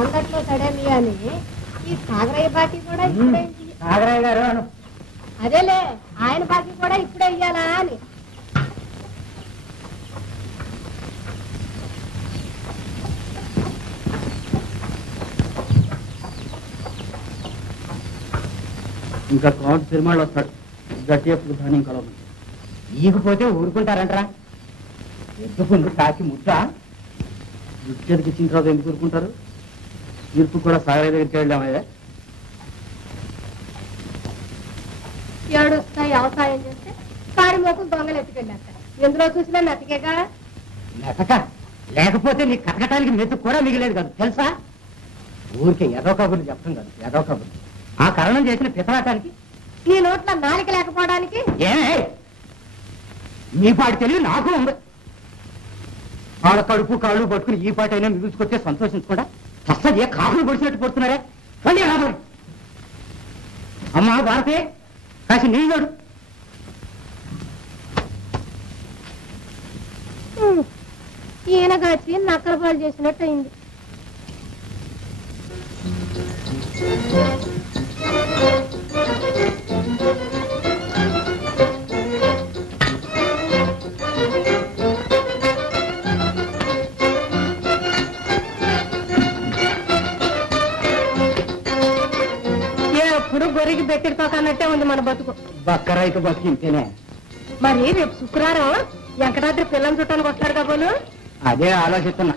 అంగట్లో సడేమి అని ఈ సాగరయ్య బాకీ కూడా ఇప్పుడే సాగరయ్య గారు అను. అదేలే ఆయన బాకీ కూడా ఇప్పుడే ఇయ్యాలా అని. ఇంకా కోట సినిమాలు వస్తాడు. గట్టి ఎప్పుడు ధాన్యం కలవమని ఈగిపోతే ఊరుకుంటారంటరా? ఎద్దుకుండు కాకి ముద్ద ముచ్చదికి ఇచ్చిన తర్వాత ఎందుకు ఊరుకుంటారు? తీర్పు కూడా సాగరయ్య దగ్గరికి వెళ్ళామయ్యా. ఏడుస్తా వ్యవసాయం చేస్తే కాడి మోకులు దొంగలు ఎత్తుకెళ్ళాక ఎందులో చూసినా నతికేగా. నెతక లేకపోతే నీ కట్టడానికి మెతుకు కూడా మిగిలేదు కాదు తెలుసా? ఊరికే ఎదో కబుర్లు చెప్తాం కాదు, ఎదో కబుర్లు. ఆ కారణం చేసిన పితరాటానికి నీ నోట్ల నాలిక లేకపోవడానికి ఏమే మీ పాటి తెలివి నాకు ఉంది. వాళ్ళ కడుపు కాళ్ళు పట్టుకుని ఈ పాటైనా మిగుల్చుకొస్తే సంతోషించకుండా అసలు ఏ కాకులు పొడిచినట్టు పడుతున్నారే. కానీ రాబోరు అమ్మా భారతే కాసి నీళ్ళు ఈయన కాచి నక్కల పాలు చేసినట్టు అయింది. ఎప్పుడు గొర్రెకి బెట్టిరిపోకన్నట్టే ఉంది మన బతుకు. బక్కరైతే బతికింతేనే. మరి రేపు శుక్రవారం వెంకటాద్రి పిల్లలు చుట్టానికి వస్తారు కాబోలు. అదే ఆలోచిస్తున్నా.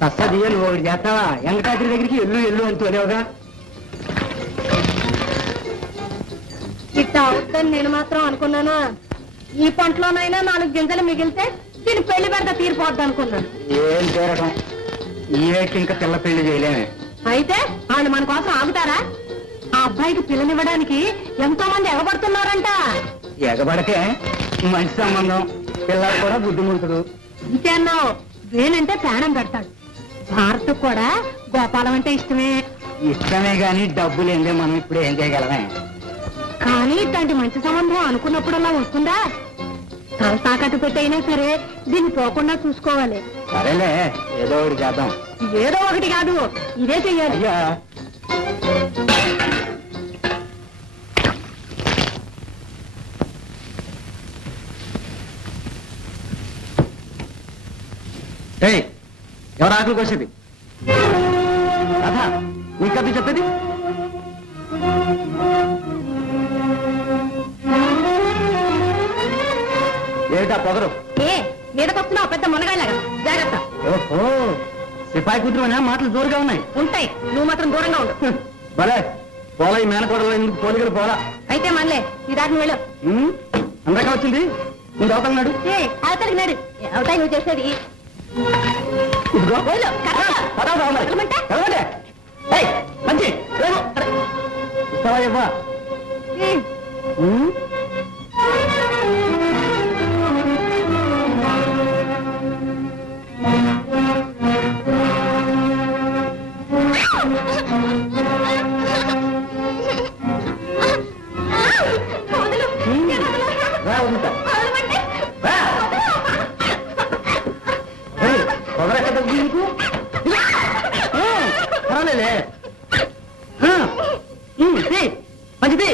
తస్సది నువ్వు ఒకటి చేస్తావా? వెంకటాద్రి దగ్గరికి ఎల్లు ఎల్లు అని తోలేవుగా. ఇట్లా అవుతుందని నేను మాత్రం అనుకున్నానా? ఈ పంటలోనైనా 4 గింజలు మిగిలితే దీని పెళ్లి పెడతా తీరిపోద్ది అనుకున్నాను. ఏం చేరటం ఈ వ్యక్తి ఇంకా పిల్ల పెళ్లి చేయలేమే. అయితే వాళ్ళు మన కోసం ఆగుతారా? ఆ అబ్బాయికి పిల్లనివ్వడానికి ఎంతో మంది ఎగబడుతున్నారంట. ఎగబడితే మంచి సంబంధం, పిల్లలు కూడా బుద్ధిమంతుడు. ఇంకేన్నావు వేనంటే ప్రాణం పెడతాడు. భారత్ కూడా గోపాలం అంటే ఇష్టమే. ఇష్టమే గాని డబ్బులు ఏందే మనం ఇప్పుడు ఏం చేయగలమే. కానీ ఇట్లాంటి మంచి సంబంధం అనుకున్నప్పుడల్లా వస్తుందా? తల తాకట్టు పెట్టయినా సరే దీన్ని పోకుండా చూసుకోవాలి. సరేలే ఏదో ఒకటి చేద్దాం. ఏదో ఒకటి కాదు, ఇదే చెయ్యాలి. అయ్యా ఎవరు ఆకులు కోసేది? కథ నీ కథ చెప్పేది. ఏమిటా పొగరు? మీదకొస్తున్నావు పెద్ద మునగాయలాగా, జాగ్రత్త. ఓహో సిపాయి కూతురు మాటలు జోరుగా ఉన్నాయి. ఉంటాయి, నువ్వు మాత్రం దూరంగా ఉండు. భలే పోలా ఈ మేనకోడలో ఎందుకు పోలికలు పోలా. అయితే మనలే ఈ దారిని వెళ్ళు. అందరికీ వచ్చింది నువ్వు అవుతున్నాడు. అవతలికి నాడు అవుతాయి నువ్వు చేసేది. మంచి ఇస్తావా ఇవ్వా? పర్వాలేలే మంచిది.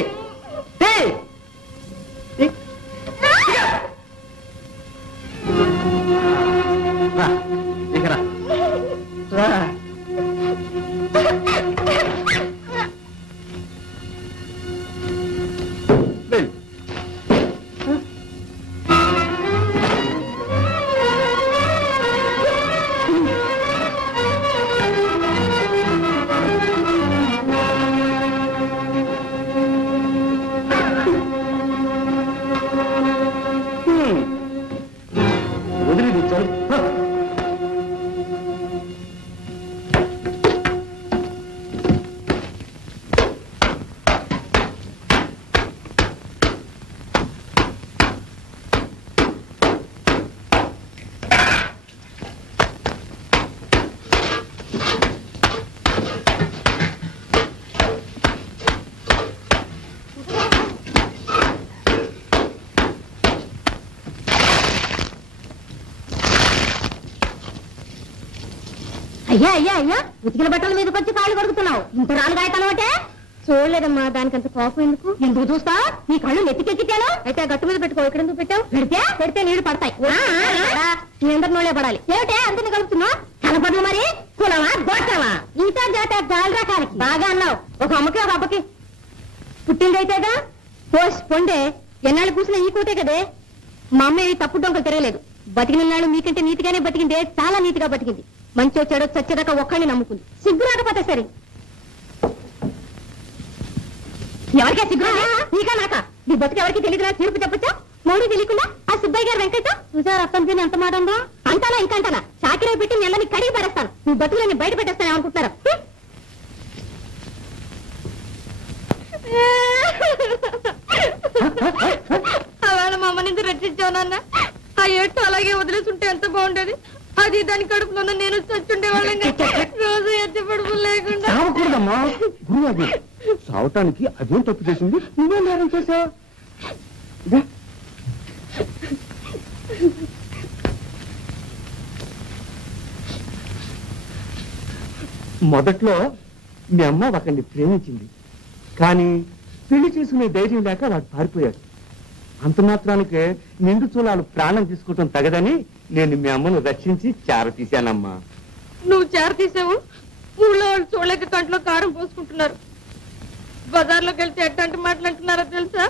అయ్యా అయ్యా అయ్యా ఉతికిన బట్టల మీదకి వచ్చి కాళ్ళు కడుగుతున్నావు ఇంత రాళ్ళు గాయతనవటే చూడలేదమ్మా దానికంత కోపం ఎందుకు చూస్తా నీ కళ్ళు నెత్తికెక్కితేను అయితే గట్టు మీద పెట్టుకో ఇక్కడ ఎందుకు పెట్టావు పెడితే నీళ్లు పడతాయి నీ అందరి నోళ్ళే పడాలి ఏమిటే అందరిని కలుపుతున్నావు కనపడలు మరి కులమా గోటమా ఈతా జాత గాలి రకాలకి బాగా అన్నావు ఒక అమ్మకి ఒక అబ్బకి పుట్టిందైతేగా పోస్ట్ పొండే ఎన్నాళ్ళు కూసిన ఈ కూతే కదే మా అమ్మ తప్పు డొంకలు తిరగలేదు బతికినన్నాళ్ళు మీకంటే నీతిగానే బతికిందే చాలా నీతిగా బతికింది మంచో చెడో చచ్చేదాకా ఒక్కడిని నమ్ముకుంది సిగ్గు రాకపోతే సరే ఎవరికే సిగ్గు నీకా నాకా నీ బతుకు ఎవరికి తెలియదు నా తీర్పు చెప్పచ్చా మోడీ తెలియకుండా ఆ సుబ్బయ్య గారు వెంకట చూసారు అర్థం తిని ఎంత మాట ఉందో అంటానా ఇంకంటానా చాకిరే పెట్టి నెలని కడిగి పరేస్తాను నీ బతుకులని బయట పెట్టేస్తాను అనుకుంటున్నారు అవాళ మా అమ్మ నుంచి రక్షించావు నాన్న ఆ ఏట్టు అలాగే వదిలేసుంటే ఎంత బాగుండేది అది దాని కడుపులో నేను చచ్చుండే వాళ్ళంగా రోజు ఎత్తి పడుపు లేకుండా సావటానికి అదేం తప్పు చేసింది నువ్వేం నేరం చేసావు మొదట్లో మీ అమ్మ ఒకరిని ప్రేమించింది కానీ పెళ్లి చేసుకునే ధైర్యం లేక వాడు పారిపోయాడు అంత మాత్రానికే నిండు చూలాలు ప్రాణం తీసుకోవటం తగదని నేను మీ అమ్మను రక్షించి చార తీశానమ్మా నువ్వు చార తీసావు ఊళ్ళో వాళ్ళు చూడలేక కంట్లో కారం పోసుకుంటున్నారు బజార్లోకి వెళ్తే ఎట్లాంటి మాటలు అంటున్నారో తెలుసా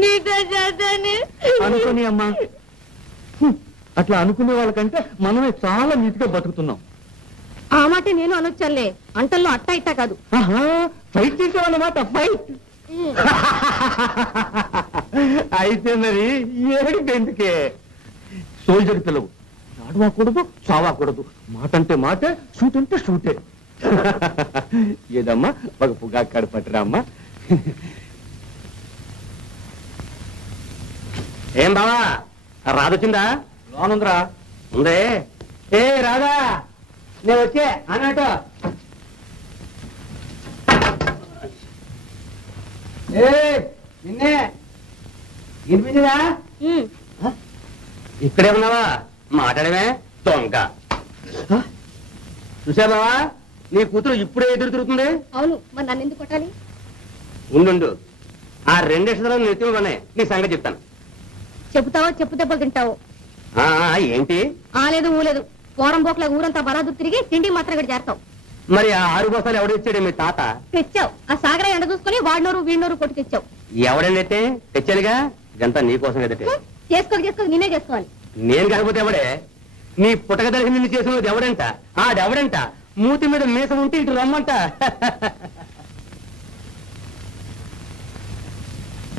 నీతో చేద్దాని అనుకోని అమ్మా అట్లా అనుకునే వాళ్ళకంటే మనమే చాలా నీతిగా బతుకుతున్నాం ఆ మాట నేను అనొచ్చానులే అంటల్లో అట్టా ఇట్టా కాదు ఫైట్ చేసేవాళ్ళమాట ఫైట్ అయితే మరి ఏడికి ఎందుకే సోల్జర్ పిల్లవు ఆడవాకూడదు చావాకూడదు మాట అంటే మాటే షూట్ అంటే షూటే ఏదమ్మా ఒక పుగాకాడు పట్టురా అమ్మా ఏం బావా రాదొచ్చిందా లోనుందిరా ఉందే ఏ రాదా నేను వచ్చే అన్నట్టు నిన్నే వినిపించదా ఇక్కడే ఉన్నావా మాట్లాడమే దొంగ చూసా బావా నీ కూతురు ఇప్పుడే ఎదురు తిరుగుతుంది అవును మరి నన్ను ఎందుకు కొట్టాలి ఉండు ఆ రెండేసార్లు నెత్తిమనే నీ సంగతి చెప్తాను చెబుతావో చెప్పు దెబ్బలు తింటావో ఏంటి ఆలేదు ఊలేదు వారం పోకల ఊరంతా బరాదు తిరిగి తిండి మాత్రం ఇక్కడ చేస్తావు మరి ఆ 6 బస్తాలు ఎవడిచ్చాడు మీ తాత తెచ్చావు ఆ సాగర ఎండ చూసుకుని వాడినోరు వీడినోరు కొట్టి తెచ్చావు ఎవడైతే తెచ్చానుగా ఇదంతా నీకోసం ఎదటే చేసుకో నేనే చేసుకోవాలి నేను కాకపోతే ఎవడే నీ పుట్టక దర్శనం నిన్ను చేసినది ఎవడంట ఆడెవడంట మూతి మీద మీసం ఉంటే ఇటు రమ్మంట